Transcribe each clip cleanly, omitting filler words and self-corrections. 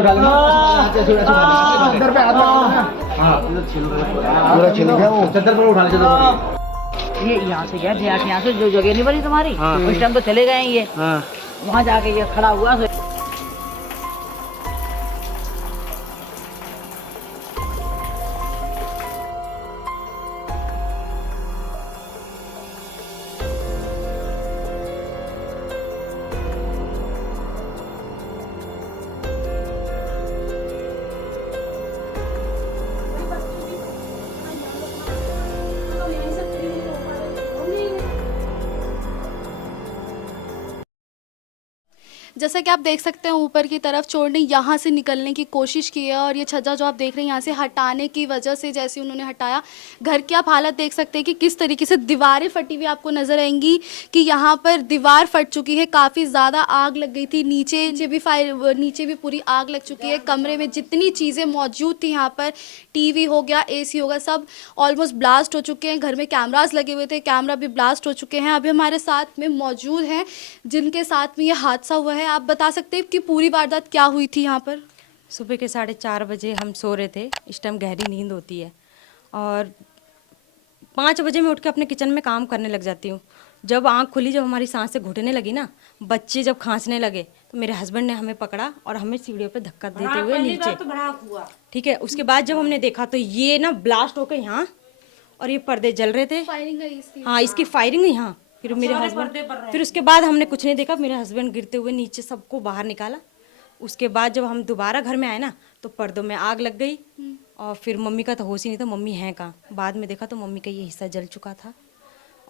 उठा लेना, ऐसे उठा लेना, चद्दर पे हाथ लगाना। हाँ पूरा छिल गया वो, चद्दर पर उठा ले, चद्दर पर। ये यहाँ से गया थे, यहाँ से जो जगह नहीं बनी तुम्हारी, उस टाइम तो चले गए ये, वहाँ जाके ये खड़ा हुआ। जैसा कि आप देख सकते हैं ऊपर की तरफ चोर ने यहाँ से निकलने की कोशिश की है और ये छज्जा जो आप देख रहे हैं यहाँ से हटाने की वजह से जैसे उन्होंने हटाया, घर की आप हालत देख सकते हैं कि किस तरीके से दीवारें फटी हुई आपको नज़र आएंगी कि यहाँ पर दीवार फट चुकी है, काफ़ी ज़्यादा आग लग गई थी, नीचे भी पूरी आग लग चुकी है। कमरे में जितनी चीज़ें मौजूद थी यहाँ पर, टीवी हो गया, एसी हो गया, सब ऑलमोस्ट ब्लास्ट हो चुके हैं। घर में कैमरास लगे हुए थे, कैमरा भी ब्लास्ट हो चुके हैं। अभी हमारे साथ में मौजूद हैं जिनके साथ में ये हादसा हुआ है। आप बता सकते हैं कि पूरी वारदात क्या हुई थी यहाँ पर? सुबह के 4:30 बजे हम सो रहे थे, इस टाइम गहरी नींद होती है और 5 बजे मैं उठ के अपने किचन में काम करने लग जाती हूँ। जब आँख खुली, जब हमारी सांसें घुटने लगी ना, बच्चे जब खांसने लगे तो मेरे हस्बैंड ने हमें पकड़ा और हमें सीढ़ियों पे धक्का देते हुए नीचे, ठीक है। उसके बाद जब हमने देखा तो ये ना ब्लास्ट होकर यहाँ, और ये पर्दे जल रहे थे, हाँ इसकी फायरिंग यहाँ। फिर मेरे हस्बैंड, फिर उसके बाद हमने कुछ नहीं देखा, मेरे हस्बैंड गिरते हुए नीचे सबको बाहर निकाला। उसके बाद जब हम दोबारा घर में आए ना तो पर्दों में आग लग गई और फिर मम्मी का तो होश ही नहीं था, मम्मी है कहाँ। बाद में देखा तो मम्मी का ये हिस्सा जल चुका था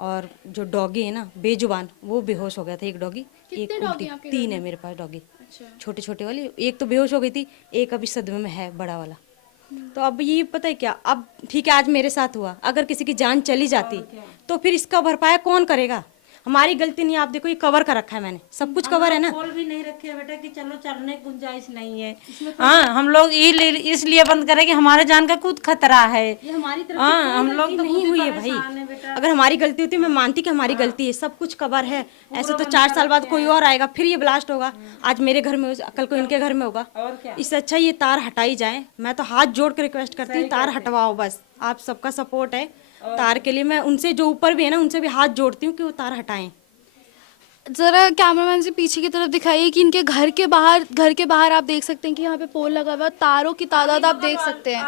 और जो डॉगी है ना बेजुबान, वो बेहोश हो गया था। एक डॉगी, एक उल्टी, 3 है मेरे पास डॉगी, छोटे छोटे वाली। एक तो बेहोश हो गई थी, एक अभी सदमे में है, बड़ा वाला। तो अब ये पता है क्या, अब ठीक है आज मेरे साथ हुआ, अगर किसी की जान चली जाती तो फिर इसका भरपाया कौन करेगा? हमारी गलती नहीं। आप देखो ये कवर कर रखा है मैंने, सब कुछ कवर है ना। खोल भी नहीं रखे बेटा कि चलो चलने की गुंजाइश नहीं है। हाँ हम लोग इसलिए बंद करें कि हमारे जान का खुद खतरा है। ये हमारी तरफ हाँ हम लोग तो नहीं हुई है भाई। अगर हमारी गलती होती मैं मानती कि हमारी गलती है, सब कुछ कवर है। ऐसे तो 4 साल बाद कोई और आएगा, फिर ये ब्लास्ट होगा। आज मेरे घर में, कल को इनके घर में होगा। इससे अच्छा ये तार हटाई जाए। मैं तो हाथ जोड़ के रिक्वेस्ट करती हूँ, तार हटवाओ बस। आप सबका सपोर्ट है तार के लिए। मैं उनसे जो ऊपर भी है ना, उनसे भी हाथ जोड़ती हूँ कि वो तार हटाएं। ज़रा कैमरामैन से पीछे की तरफ दिखाइए कि इनके घर के बाहर आप देख सकते हैं कि यहाँ पे पोल लगा हुआ है। तारों की तादाद आप देख सकते हैं,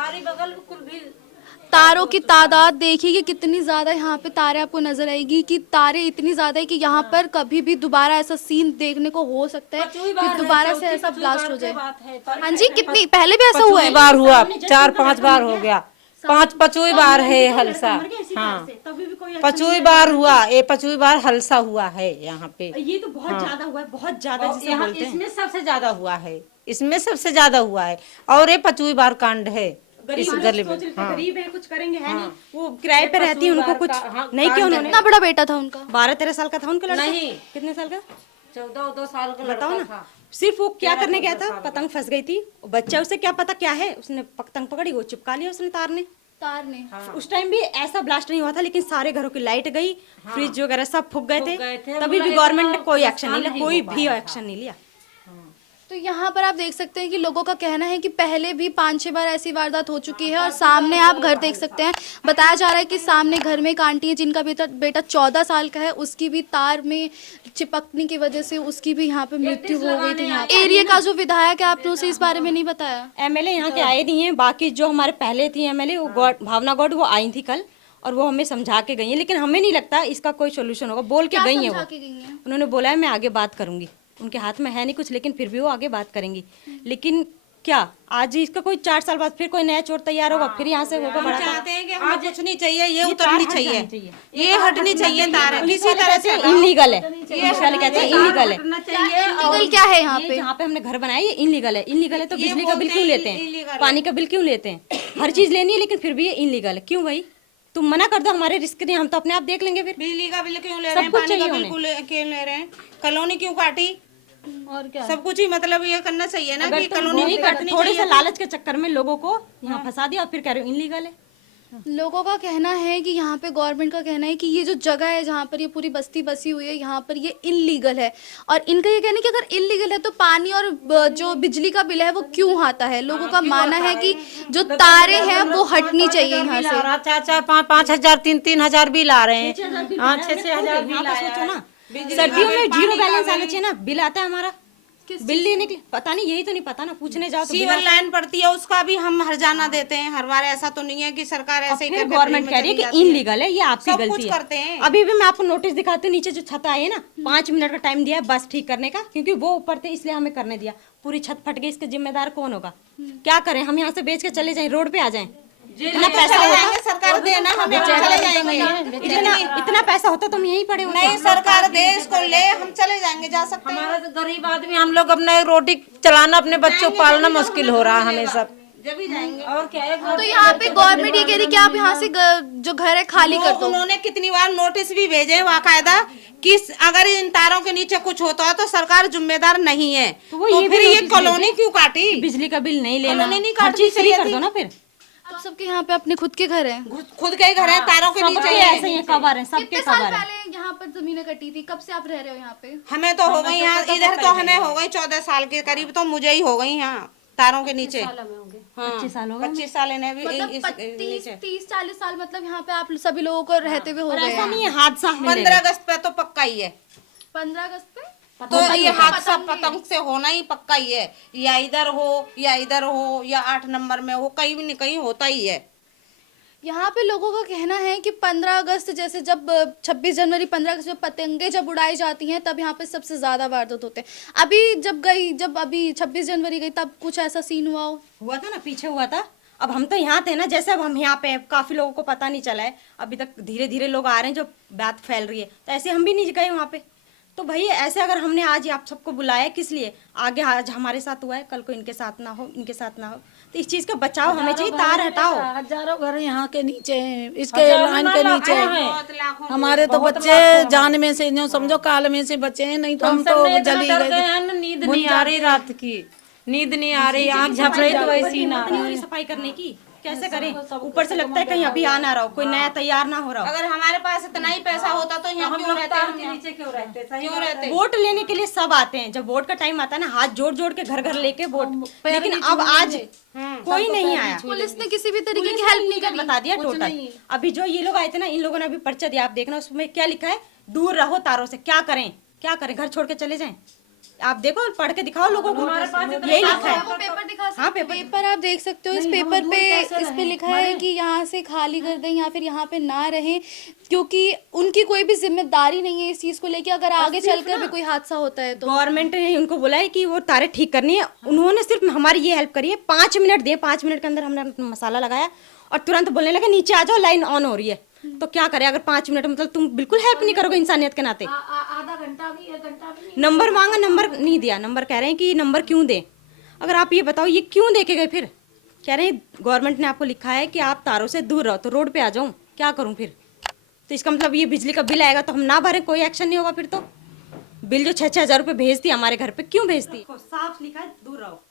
तारों की तादाद देखिए कि कितनी ज़्यादा यहाँ पे तारें आपको नजर आएगी कि तारें इतनी ज़्यादा है कि यहाँ पर कभी भी दोबारा ऐसा सीन देखने को हो सकता है कि दोबारा से ऐसा ब्लास्ट हो जाए। हाँ जी, कितनी पहले भी ऐसा हुआ है? बार हुआ, 4-5 बार हो गया, 5-5 बार है हलसा। हाँ 5 बार हुआ, ये 5 बार हलसा हुआ है यहाँ पे। ये तो बहुत ज्यादा हुआ है, बहुत ज्यादा। इसमें सबसे ज्यादा हुआ है, इसमें सबसे ज्यादा हुआ है और ये 5 बार कांड है इस गली में। गरीब है, कुछ करेंगे है नहीं, वो किराए पे रहती है, उनको कुछ नहीं किया उन्होंने। कितना बड़ा बेटा था उनका? 12-13 साल का था उनका लड़का। नहीं, कितने साल का? 14 साल का बताओ लड़का ना। सिर्फ वो क्या करने गया था, पतंग फंस गई थी, बच्चा उसे क्या पता क्या है, उसने पतंग पकड़ी, वो चिपका लिया उसने तार ने। उस टाइम भी ऐसा ब्लास्ट नहीं हुआ था, लेकिन सारे घरों की लाइट गई, फ्रिज वगैरह सब फूक गए थे। तभी भी गवर्नमेंट ने कोई एक्शन नहीं लिया, कोई भी एक्शन नहीं लिया। तो यहाँ पर आप देख सकते हैं कि लोगों का कहना है कि पहले भी 5-6 बार ऐसी वारदात हो चुकी है। और सामने आप घर देख सकते हैं, बताया जा रहा है कि सामने घर में एक आंटी है जिनका बेटा 14 साल का है, उसकी भी तार में चिपकने की वजह से उसकी भी यहाँ पे मृत्यु हो गई थी। यहाँ एरिया का जो विधायक है, आपने उसे इस बारे में नहीं बताया? एमएलए यहाँ के आए नहीं है, बाकी जो हमारे पहले थी एमएलए, वो भावना गौड़, वो आई थी कल और वो हमें समझा के गई है, लेकिन हमें नहीं लगता इसका कोई सोल्यूशन होगा। बोल के गई है वो, उन्होंने बोला है मैं आगे बात करूंगी। उनके हाथ में है नहीं कुछ, लेकिन फिर भी वो आगे बात करेंगी। लेकिन क्या आज इसका कोई 4 साल बाद फिर कोई नया चोर तैयार होगा, फिर यहाँ से होगा बड़ा। चाहते हैं कि हमें कुछ नहीं चाहिए, ये उतरनी चाहिए, ये हटनी चाहिए तार, किसी तरह से इनलीगल है। ये वाले कहते हैं इनलीगल है। इनलीगल क्या है यहाँ पे? जहाँ पे हमने घर बनाया ये इनलीगल है। इनलीगल है तो बिजली का बिल क्यों लेते हैं, पानी का बिल क्यों लेते हैं, हर चीज लेनी है, लेकिन फिर भी ये इनलीगल है। क्यों भाई, तुम मना कर दो, हमारे रिस्क नहीं, हम तो अपने आप देख लेंगे। फिर बिजली का बिल क्यों ले रहे हैं, पानी का बिल क्यों ले रहे हैं, कॉलोनी क्यों काटी, और क्या सब कुछ ही मतलब ये करना चाहिए ना कि कॉलोनी नहीं काटनी। थोड़े से लालच के चक्कर में लोगों को यहाँ फंसा दिया और फिर कह रहे हो इनलीगल है। लोगों का कहना है कि यहाँ पे गवर्नमेंट का कहना है कि ये जो जगह है जहाँ पर ये पूरी बस्ती बसी हुई है यहाँ पर ये इलीगल है, और इनका ये कहना है कि अगर इलीगल है तो पानी और जो बिजली का बिल है वो क्यों आता है। लोगों का मानना है कि जो तारे हैं वो हटनी चाहिए यहाँ से। 4-5 हजार 3-3 हजार बिल आ रहे हैं। हाँ 6-6 हजार बिल सोचो ना, सर्दियों में जीरो बैलेंस आना चाहिए ना, बिल आता है हमारा बिल लेने के लिए, पता नहीं, यही तो नहीं पता ना, पूछने जाओ तो सीवर लाइन पड़ती है उसका भी हम हर्जाना देते हैं हर बार। ऐसा तो नहीं है कि सरकार ऐसे ही गवर्नमेंट कह रही है कि इनलीगल है, ये आपकी गलती है। करते हैं। अभी भी मैं आपको नोटिस दिखाती हूँ, नीचे जो छत आई है ना 5 मिनट का टाइम दिया है बस ठीक करने का, क्योंकि वो ऊपर थे इसलिए हमें करने दिया। पूरी छत फट गई, इसके जिम्मेदार कौन होगा? क्या करें हम? यहाँ से बेच के चले जाएं, रोड पे आ जाएं? इतना पैसा होता, सरकार दे ना, हमें चले जाएंगे। इतना पैसा होता तो हम यहीं पड़े होते। नहीं, सरकार दे, इसको ले, हम चले जाएंगे, जा सकते हैं। हमारा तो गरीब आदमी, हम लोग अपना रोटी चलाना, अपने बच्चों को पालना मुश्किल हो रहा है हमें सब। जब भी जाएंगे और क्या है। तो यहाँ पे गवर्नमेंट ये कह रही कि आप यहाँ से जो घर है खाली कर दो। उन्होंने कितनी बार नोटिस भी भेजे हैं बाकायदा कि अगर इन तारों के नीचे कुछ होता है तो सरकार जिम्मेदार नहीं है। तो फिर ये कॉलोनी क्यों काटी? बिजली का बिल नहीं लेना, कॉलोनी नहीं हर काटनी चीज फ्री चाहिए कर दो थी। ना फिर। आप सबके यहाँ पे अपने खुद के घर हैं? खुद के घर है, तारों के नीचे सबके ऐसे ही कवर है, सबके कितने साल कवर है। पहले यहाँ पर जमीनें कटी थी? कब से आप रह रहे हो यहाँ पे? हमें तो हो गई यहाँ, इधर तो हमें हो गई 14 साल के करीब, तो मुझे ही हो गई यहाँ तारों के नीचे। 25 साल हो गए। 25 साल इन्हें भी मतलब 30-40 साल मतलब यहाँ पे आप सभी लोगों को रहते हुए हो गए ऐसा हैं। नहीं है हादसा 15 अगस्त पे तो पक्का ही है। 15 अगस्त पे तो ये हादसा पतंग से होना ही पक्का ही है, या इधर हो या इधर हो या 8 नंबर में हो, कहीं भी नहीं कहीं होता ही है। यहाँ पे लोगों का कहना है कि 15 अगस्त जैसे जब 26 जनवरी 15 अगस्त जब पतंगे जब उड़ाई जाती हैं तब यहाँ पे सबसे ज्यादा वारदात होते हैं। जब अभी 26 जनवरी गई तब कुछ ऐसा सीन हुआ था ना, पीछे हुआ था। अब हम तो यहाँ थे ना, जैसे अब हम यहाँ पे काफी लोगों को पता नहीं चला है, अभी तक धीरे धीरे लोग आ रहे हैं, जो बात फैल रही है, तो ऐसे हम भी नहीं गए वहाँ पे। तो भाई ऐसे अगर हमने आज आप सबको बुलाया किस लिए? आगे आज हमारे साथ हुआ है, कल को इनके साथ ना हो, इनके साथ ना हो, तो इस चीज का बचाव हमें चाहिए। तार हटाओ। हजारों घर यहाँ के नीचे हैं, इसके लाइन के नीचे हैं। हमारे तो बच्चे जान में से जो समझो काल में से बचे हैं, नहीं तो हम तो जली गए। नींद नहीं आ रही, रात की नींद नहीं आ रही, आँख झप रही तो ऐसी ना। सफाई करने की कैसे करें? ऊपर से लगता है कहीं अभी आ ना रहा हो, कोई नया तैयार ना हो रहा हो। अगर हमारे पास इतना ही पैसा होता तो यहाँ क्यों रहते? क्यों रहते? वोट लेने के लिए सब आते हैं, जब वोट का टाइम आता है ना, हाथ जोड़ जोड़ के घर घर लेके वोट, लेकिन अब आज कोई नहीं आया। पुलिस ने किसी भी तरीके की हेल्प नहीं करी। बता दिया टोटल। अभी जो ये लोग आए थे ना, इन लोगों ने अभी पर्चा दिया, आप देखना उसमें क्या लिखा है, दूर रहो तारों से। क्या करें? घर छोड़ के चले जाएं? आप देखो, पढ़ के दिखाओ लोगों को, यही लिखा है। वो पेपर दिखा सकते हाँ, हैं? पेपर आप देख सकते हो। इस पेपर पे इस पे लिखा है कि यहाँ से खाली कर दें या फिर यहाँ पे ना रहें, क्योंकि उनकी कोई भी जिम्मेदारी नहीं है इस चीज को लेके। अगर आगे चलकर भी कोई हादसा होता है तो गवर्नमेंट ने उनको बोला है कि वो तारे ठीक करनी है। उन्होंने सिर्फ हमारी ये हेल्प करी है, 5 मिनट दिए, 5 मिनट के अंदर हमने मसाला लगाया और तुरंत बोलने लगे नीचे आ जाओ, लाइन ऑन हो रही है। तो क्या करें? अगर 5 मिनट मतलब तुम बिल्कुल हेल्प नहीं करोगे इंसानियत के नाते। आधा घंटा भी 1 घंटा भी नंबर मांगा, नंबर नहीं दिया। नंबर कह रहे हैं कि नंबर क्यों दे? अगर आप ये बताओ ये क्यों दे के गए? फिर कह रहे हैं गवर्नमेंट ने आपको लिखा है कि आप तारों से दूर रहो, तो रोड पे आ जाऊं, क्या करूं फिर? तो इसका मतलब ये बिजली का बिल आएगा तो हम ना भरे, कोई एक्शन नहीं होगा। फिर तो बिल जो 6-6 हजार रुपये भेजती है हमारे घर पे, क्यों भेजती? साफ लिखा है दूर रहो।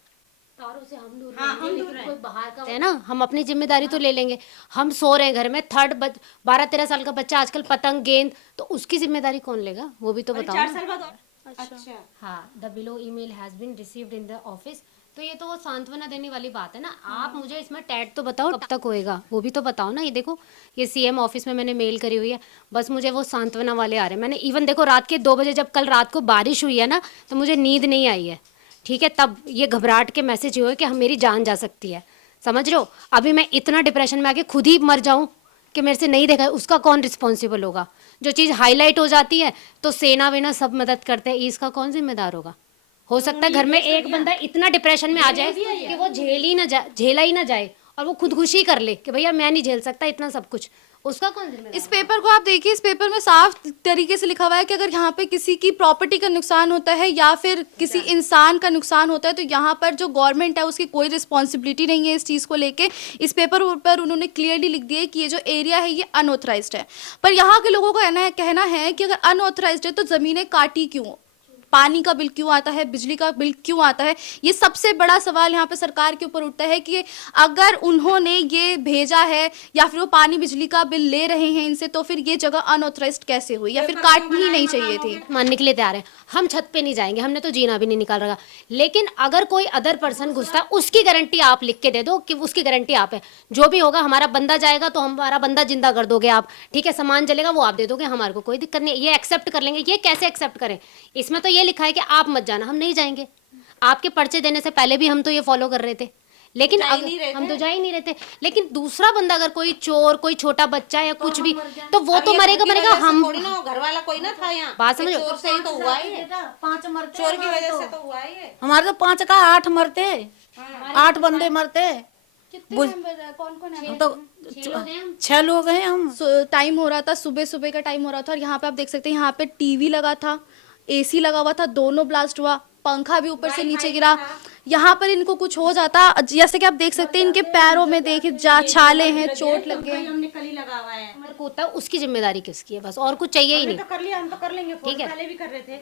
तारों से हम दूर रहेंगे, कोई बाहर का है ना, हम अपनी जिम्मेदारी तो ले लेंगे। हम सो रहे हैं घर में, 12-13 साल का बच्चा आजकल पतंग गेंद, तो उसकी जिम्मेदारी कौन लेगा? वो भी तो बताओ। 4 साल बाद। अच्छा हाँ, the below email has been received in the office. तो ये तो वो सांत्वना देने वाली बात है ना। आप मुझे इसमें टैट तो बताओ कब तक होएगा, वो भी तो बताओ ना। ये देखो, ये सीएम ऑफिस में मैंने मेल करी हुई है, बस मुझे वो सांत्वना वाले आ रहे हैं। मैंने इवन देखो रात के 2 बजे जब कल रात को बारिश हुई है ना, तो मुझे नींद नहीं आई है, ठीक है। तब ये घबराहट के मैसेज हुए कि हम मेरी जान जा सकती है, समझ रहे हो? अभी मैं इतना डिप्रेशन में आके खुद ही मर जाऊं कि मेरे से नहीं देखा, उसका कौन रिस्पॉन्सिबल होगा? जो चीज़ हाईलाइट हो जाती है तो सेना वेना सब मदद करते हैं, इसका कौन जिम्मेदार होगा? हो सकता है घर में एक बंदा इतना डिप्रेशन में आ जाए कि वो झेला ही ना जाए और वो खुदकुशी कर ले कि भैया मैं नहीं झेल सकता इतना सब कुछ, उसका कौन जिम्मेदार? इस पेपर को आप देखिए, इस पेपर में साफ तरीके से लिखा हुआ है कि अगर यहाँ पे किसी की प्रॉपर्टी का नुकसान होता है या फिर किसी इंसान का नुकसान होता है तो यहाँ पर जो गवर्नमेंट है उसकी कोई रिस्पॉन्सिबिलिटी नहीं है इस चीज़ को लेके। इस पेपर पर उन्होंने क्लियरली लिख दिया है कि ये जो एरिया है ये अनऑथराइज्ड है। पर यहाँ के लोगों का कहना है कि अगर अनऑथराइज्ड है तो ज़मीनें काटी क्यों? पानी का बिल क्यों आता है, बिजली का बिल क्यों आता है। ये सबसे बड़ा सवाल यहाँ पे सरकार के ऊपर उठता है कि अगर उन्होंने ये भेजा है या फिर वो पानी बिजली का बिल ले रहे हैं इनसे, तो फिर ये जगह अनऑथराइज्ड कैसे हुई, या फिर काटनी ही नहीं चाहिए थी। मानने के लिए तैयार है, हम छत पे नहीं जाएंगे, हमने तो जीना भी नहीं निकाल रखा। लेकिन अगर कोई अदर पर्सन घुसता है, उसकी गारंटी आप लिख के दे दो कि उसकी गारंटी आप है। जो भी होगा, हमारा बंदा जाएगा तो हमारा बंदा जिंदा कर दोगे आप, ठीक है, सामान जलेगा वो आप दे दोगे, हमारे को कोई दिक्कत नहीं, ये एक्सेप्ट कर लेंगे। ये कैसे एक्सेप्ट करें, इसमें तो ये लिखा है कि आप मत जाना, हम नहीं जाएंगे। आपके पर्चे देने से पहले भी हम तो ये फॉलो कर रहे थे, लेकिन हम तो जा ही नहीं रहते। लेकिन दूसरा बंदा, अगर कोई चोर, कोई छोटा बच्चा या कुछ भी, तो वो तो मरेगा। हम घर वाला कोई ना था यहाँ, बात समझो, चोर से ही तो हुआ है, 5 मरते, चोर की वजह से तो हुआ है। हमारे तो 5 का 8 मरते, 8 बंदे मरते। कौन है? तो 6 लोग हैं हम। टाइम हो रहा था, सुबह का टाइम हो रहा था, और यहाँ पे आप देख सकते हैं, यहाँ पे टीवी लगा था, एसी लगा हुआ था, दोनों ब्लास्ट हुआ, पंखा भी ऊपर से नीचे गिरा। यहाँ पर इनको कुछ हो जाता, जैसे कि आप देख सकते हैं इनके पैरों में देखिए छाले हैं, चोट लग गए। हमने कली लगा हुआ है, होता है उसकी जिम्मेदारी किसकी है, बस और कुछ चाहिए ही नहीं। तो कर लिया, हम तो कर लेंगे, ठीक है। पहले भी कर रहे थे।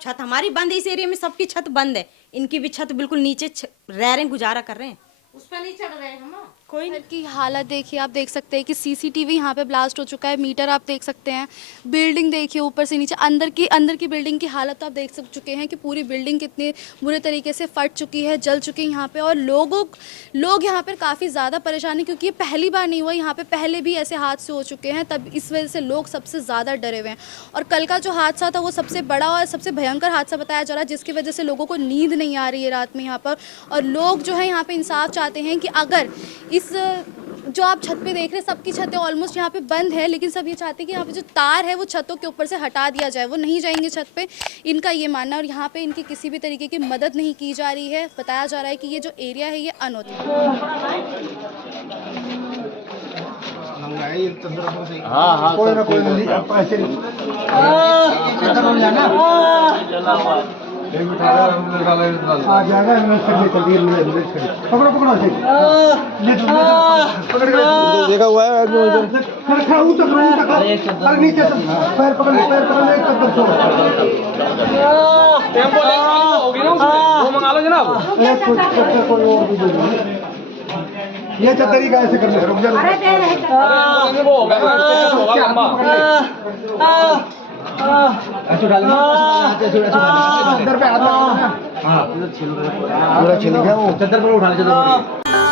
छत हमारी बंद है, इस एरिया में सबकी छत बंद है, इनकी भी छत बिल्कुल नीचे रह रहे हैं, गुजारा कर रहे हैं। उस पर नहीं चढ़ रहे हम। कोई की हालत देखिए, आप देख सकते हैं कि सीसीटीवी यहाँ पे ब्लास्ट हो चुका है, मीटर आप देख सकते हैं, बिल्डिंग देखिए ऊपर से नीचे, अंदर की बिल्डिंग की हालत आप देख चुके हैं कि पूरी बिल्डिंग कितनी बुरे तरीके से फट चुकी है, जल चुकी है यहाँ पे। और लोग यहाँ पर काफ़ी ज़्यादा परेशान है, क्योंकि ये पहली बार नहीं हुआ, यहाँ पे पहले भी ऐसे हादसे हो चुके हैं, तब इस वजह से लोग सबसे ज़्यादा डरे हुए हैं। और कल का जो हादसा था वो सबसे बड़ा और सबसे भयंकर हादसा बताया जा रहा है, जिसकी वजह से लोगों को नींद नहीं आ रही है रात में यहाँ पर। और लोग जो है यहाँ पे इंसाफ चाहते हैं कि अगर इस जो आप छत पे देख रहे हैं, सबकी छतें ऑलमोस्ट यहाँ पे बंद है, लेकिन सब ये चाहते हैं कि यहाँ पे जो तार है वो छतों के ऊपर से हटा दिया जाए, वो नहीं जाएंगे छत पे, इनका ये मानना है। और यहाँ पे इनकी किसी भी तरीके की मदद नहीं की जा रही है, बताया जा रहा है कि ये जो एरिया है ये अनऑथराइज्ड। हाँ, कोई ना कोई नहीं, पैसे आ जाएगा। पकड़ो देखा हुआ है, नीचे पैर पकड़, एक चक्कर छोड़, मंगा लो जनाब। कोई और भी दे, ये चद्दर ही कैसे कर ले, रुक जा। ऐसे डालना, इधर पे हाथ लगाना। हाँ, पूरा छिल गया वो, चद्दर पर उठाना चाहिए।